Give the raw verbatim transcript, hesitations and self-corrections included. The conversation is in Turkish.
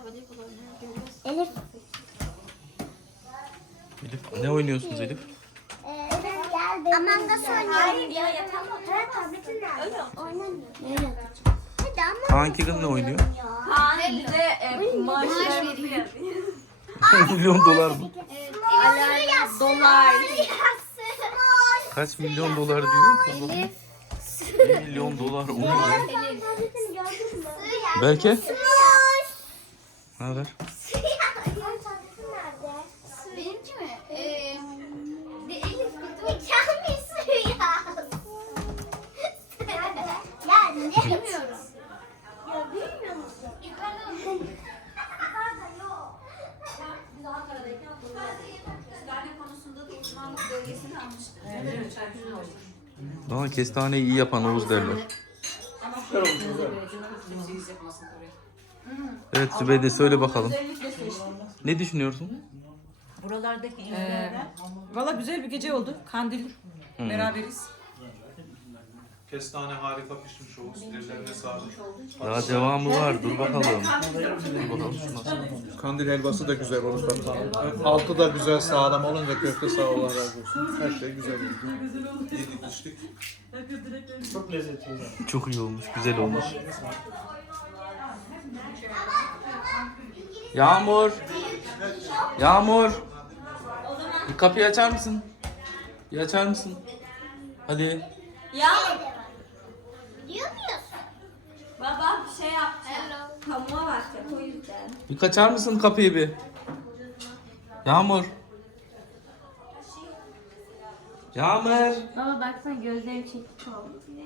Elif. Elif ne oynuyorsunuz Elif? Elif gel. Among Us oynuyorum. Hayır ya yatamam. Ha tabletin nerede? Öyle oynamıyor. Öyle yatacağım. Hadi Among Us Kaan Keegan ne oynuyor? Kaan bize e, maaş veriyor. Milyon dolar mı? Ala dolar. Kaç milyon dolar diyor? Bir milyon dolar oynuyor. Tabletini gördün mü? Belki. Ne haber? Tabletin nerede? Benimki mi? Ee, bir Elif bir dur. Kamil suyu yaz. Ya ne? Bilmiyorum. Ya bilmiyor musun? Yukarıda yok. biz Ankara'dayken buradaydık. Kestane konusunda da uzmanlık bölgesini almıştık. Daha kestaneyi iyi yapan Oğuz derler. Evet Zübeyde söyle bakalım. Ne düşünüyorsun? Buralardaki izlerden. Valla güzel bir gece oldu. Kandil. Beraberiz. Kestane harika pişmiş Oğuz. Ellerine sağlık. Daha devamı var. Dur bakalım. Dur bakalım şu nasıl. Kandil helvası da güzel olur bakalım. Altı da güzel sağlam olunca köfte sağ Allah razı olsun. Her şey güzel oldu. Yedik içtik. Çok lezzetli hocam. Çok iyi olmuş. Güzel olmuş. Yağmur. Yağmur. Bir kapıyı açar mısın? Bir açar mısın? Hadi. Ya Biliyor muyuz? baba bir şey yapacak. Pamuğa bakacak o yüzden. Bir kaçar mısın kapıyı bir? Yağmur. Yağmur. Baba baksana gözlerim çekik oldu.